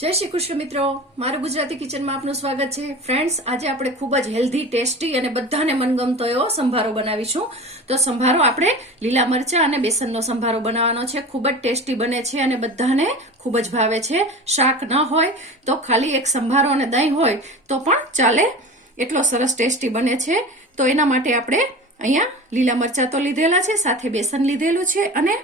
જય શ્રી કૃષ્ણ મિત્રો, મારું ગુજરાતી કિચનમાં આપનું સ્વાગત છે. ફ્રેન્ડ્સ, આજે આપણે ખૂબ જ હેલ્ધી, ટેસ્ટી અને બધાને મનગમતો એવો સંભારો બનાવીશું. તો સંભારો આપણે લીલા મરચાં અને બેસનનો સંભારો બનાવવાનો છે. ખૂબ જ ટેસ્ટી બને છે અને બધાને ખૂબ જ ભાવે છે. શાક ન હોય તો ખાલી એક સંભારો અને દહીં હોય તો પણ ચાલે, એટલો સરસ ટેસ્ટી બને છે. તો એના માટે આપણે અહીંયા લીલા મરચાં તો લીધેલા છે, સાથે બેસન લીધેલું છે અને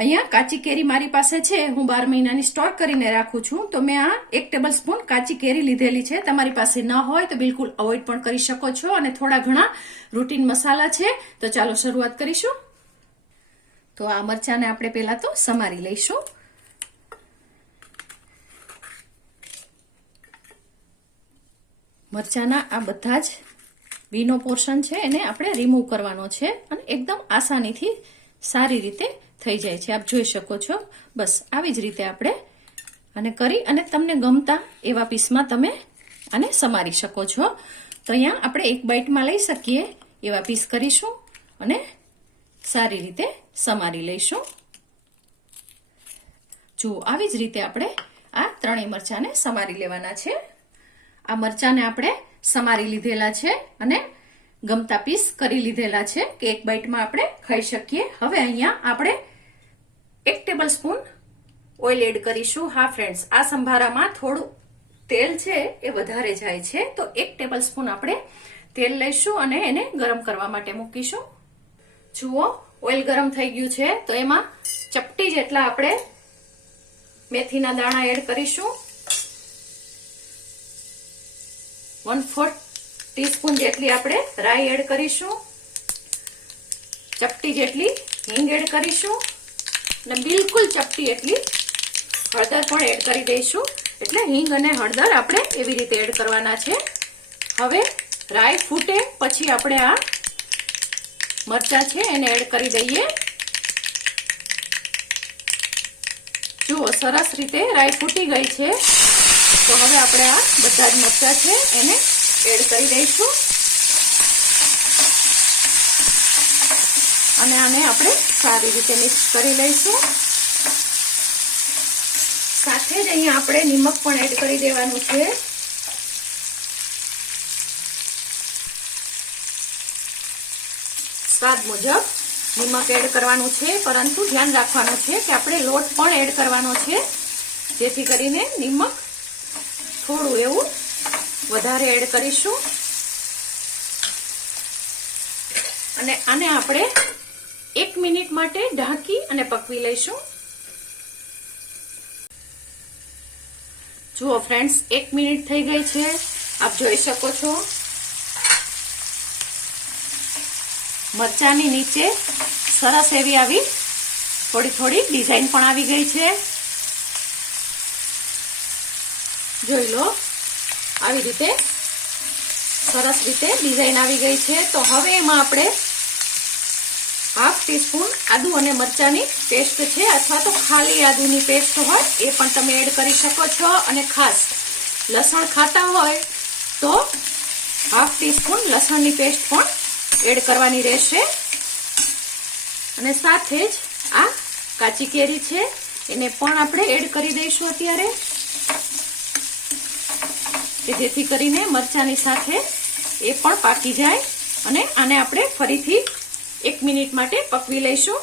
અહીંયા કાચી કેરી મારી પાસે છે. હું 12 મહિનાની સ્ટોર કરીને રાખું છું. તો મેં આ 1 ટેબલ સ્પૂન કાચી કેરી લીધેલી છે. તમારી પાસે ન હોય તો બિલકુલ અવોઇડ પણ કરી શકો છો. અને થોડા ઘણા રૂટીન મસાલા છે. તો ચાલો શરૂઆત કરીશું. તો આ મરચાંને આપણે પહેલા તો સમારી લઈશું. મરચાંના આ બધા જ બીનો પોર્શન છે એને આપણે રિમૂવ કરવાનો છે અને એકદમ આસાનીથી સારી રીતે થઈ જાય છે. આપ જોઈ શકો છો. બસ આવી જ રીતે આપણે આને કરી અને તમને ગમતા એવા પીસમાં તમે આને સમારી શકો છો. તો અહીંયા આપણે એક બાઈટમાં લઈ શકીએ એવા પીસ કરીશું અને સારી રીતે સમારી લઈશું. જુઓ, આવી જ રીતે આપણે આ ત્રણેય મરચાંને સમારી લેવાના છે. આ મરચાંને આપણે સમારી લીધેલા છે અને ગમતા પીસ કરી લીધેલા છે કે એક બાઈટમાં આપણે ખાઈ શકીએ. હવે અહીંયા આપણે 1 ટેબલ સ્પૂન ઓઇલ એડ કરીશું. હા ફ્રેન્ડ્સ, આ સંભારામાં થોડું તેલ છે એ વધારે જાય છે. તો 1 ટેબલ સ્પૂન આપણે તેલ લઈશું અને એને ગરમ કરવા માટે મૂકીશું. જુઓ, ઓઇલ ગરમ થઈ ગયું છે. તો એમાં ચપટી જેટલા આપણે મેથીના દાણા એડ કરીશું. 1/4 ટીસ્પૂન જેટલી આપણે રાઈ એડ કરીશું. ચપટી જેટલી હિંગ એડ કરીશું અને બિલકુલ ચપટી એટલી હળદર પણ એડ કરી દઈશું. એટલે હિંગ અને હળદર આપણે એવી રીતે એડ કરવાના છે. હવે રાઈ ફૂટે પછી આપણે આ મરચાં છે એને એડ કરી દઈએ. જુઓ, સરસ રીતે રાઈ ફૂટી ગઈ છે. તો હવે આપણે આ બધા જ મરચાં છે એને એડ કરી દઈશું અને આને આપણે સારી રીતે મિક્સ કરી લઈશું. સાથે જ અહીંયા આપણે નિમક પણ એડ કરી દેવાનું છે. સ્વાદ મુજબ નિમક એડ કરવાનું છે, પરંતુ ધ્યાન રાખવાનું છે કે આપણે લોટ પણ એડ કરવાનો છે, જેથી કરીને નિમક થોડું એવું વધારે એડ કરીશું. અને આને આપણે 1 મિનિટ માટે ઢાંકી અને પકવી લઈશું. જુઓ ફ્રેન્ડ્સ, 1 મિનિટ થઈ ગઈ છે. આપ જોઈ શકો છો મરચાંની નીચે સરસ એવી આવી થોડી ડિઝાઇન પણ આવી ગઈ છે. જોઈ લો, આવી રીતે સરસ રીતે ડિઝાઇન આવી ગઈ છે. તો હવે એમાં આપણે 1/2 ટીસ્પૂન આદુ અને મરચાંની પેસ્ટ છે, અથવા તો ખાલી આદુની પેસ્ટ હોય એ પણ તમે એડ કરી શકો છો. અને ખાસ લસણ ખાતા હોય તો 1/2 ટીસ્પૂન લસણની પેસ્ટ પણ એડ કરવાની રહેશે. અને સાથે જ આ કાચી કેરી છે એને પણ આપણે એડ કરી દઈશું અત્યારે, કે જેથી કરીને મરચાંની સાથે એ પણ પાકી જાય. અને આને આપણે ફરીથી 1 મિનિટ માટે પકવી લઈશું.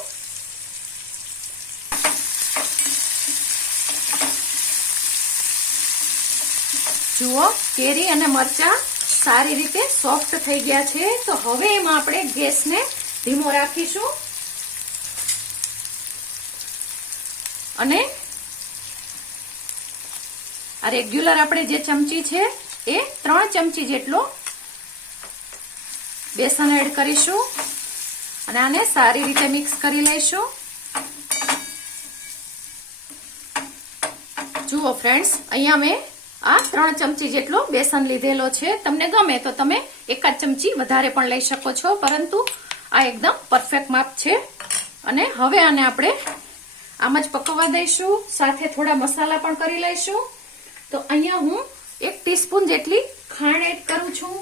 જુઓ, કેરી અને મરચાં સારી રીતે સોફ્ટ થઈ ગયા છે. તો હવે એમાં આપણે ગેસને ધીમો રાખીશું અને આ રેગ્યુલર આપણે જે ચમચી છે એ 3 ચમચી જેટલો બેસન એડ કરીશું અને આને સારી રીતે મિક્સ કરી લઈશું. જુઓ ફ્રેન્ડ્સ, અહીંયા મેં આ 3 ચમચી જેટલો બેસન લીધેલો છે. તમને ગમે તો તમે 1 ચમચી વધારે પણ લઈ શકો છો, પરંતુ આ એકદમ પરફેક્ટ માપ છે. અને હવે આને આપણે આમ જ પકવવા દઈશું. સાથે થોડા મસાલા પણ કરી લઈશું. તો અહીંયા હું 1 ટીસ્પૂન જેટલી ખાંડ એડ કરું છું.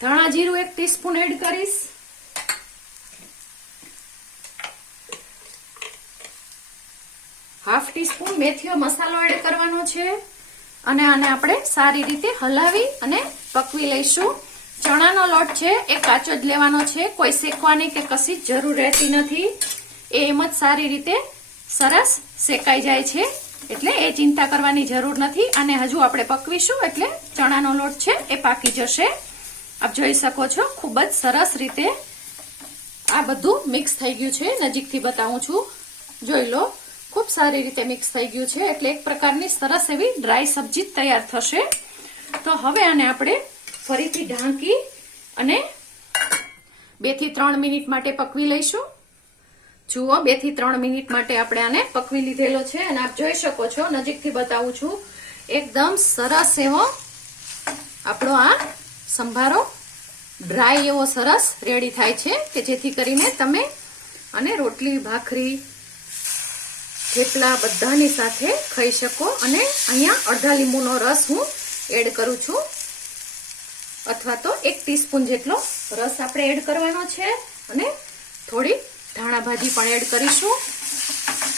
ધાણા જીરું 1 ટીસ્પૂન એડ કરીશ. હાફ ટીસ્પૂન મેથીનો મસાલો એડ કરવાનો છે અને આને આપણે સારી રીતે હલાવી અને પકવી લઈશું. ચણાનો લોટ છે એ કાચો જ લેવાનો છે, કોઈ શેકવાની કે કશી જ જરૂર રહેતી નથી. એ એમ જ સારી રીતે સરસ શેકાઈ જાય છે, એટલે એ ચિંતા કરવાની જરૂર નથી. અને હજુ આપણે પકવીશું એટલે ચણાનો લોટ છે એ પાકી જશે. આપ જોઈ શકો છો ખૂબ જ સરસ રીતે આ બધું મિક્સ થઈ ગયું છે. નજીકથી બતાવું છું, જોઈ લો, ખૂબ સારી રીતે મિક્સ થઈ ગયું છે. એટલે એક પ્રકારની સરસ એવી ડ્રાય સબ્જી તૈયાર થશે. તો હવે આને આપણે ફરીથી ઢાંકી અને 2 થી 3 મિનિટ માટે પકવી લઈશું. જુઓ, 2 થી 3 મિનિટ માટે આપણે આને પકવી લીધેલો છે અને આપ જોઈ શકો છો, નજીકથી બતાવું છું, એકદમ સરસ એવો આપણો આ સંભારો ડ્રાય એવો સરસ રેડી થાય છે કે જેથી કરીને તમે અને રોટલી, ભાખરી, થેપલા બધાની સાથે ખાઈ શકો. અને અહીંયા અડધા લીંબુનો રસ હું એડ કરું છું, અથવા તો 1 ટીસ્પૂન જેટલો રસ આપણે એડ કરવાનો છે. અને થોડી ધાણા ભાજી પણ એડ કરીશું.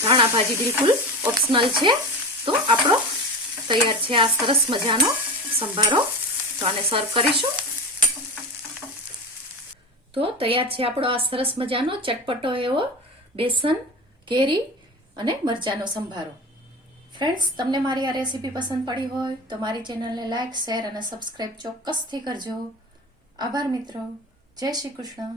ધાણા ભાજી બિલકુલ ઓપ્શનલ છે. તો આપણો તૈયાર છે આ સરસ મજાનો સંભારો. તો આને સર્વ કરીશું. તો તૈયાર છે આપણો આ સરસ મજાનો ચટપટો એવો બેસન, કેરી અને મરચાંનો સંભારો. ફ્રેન્ડ્સ, તમને મારી આ રેસીપી પસંદ પડી હોય તો મારી ચેનલને લાઈક, શેર અને સબસ્ક્રાઇબ ચોક્કસથી કરજો. આભાર મિત્રો. જય શ્રી કૃષ્ણ.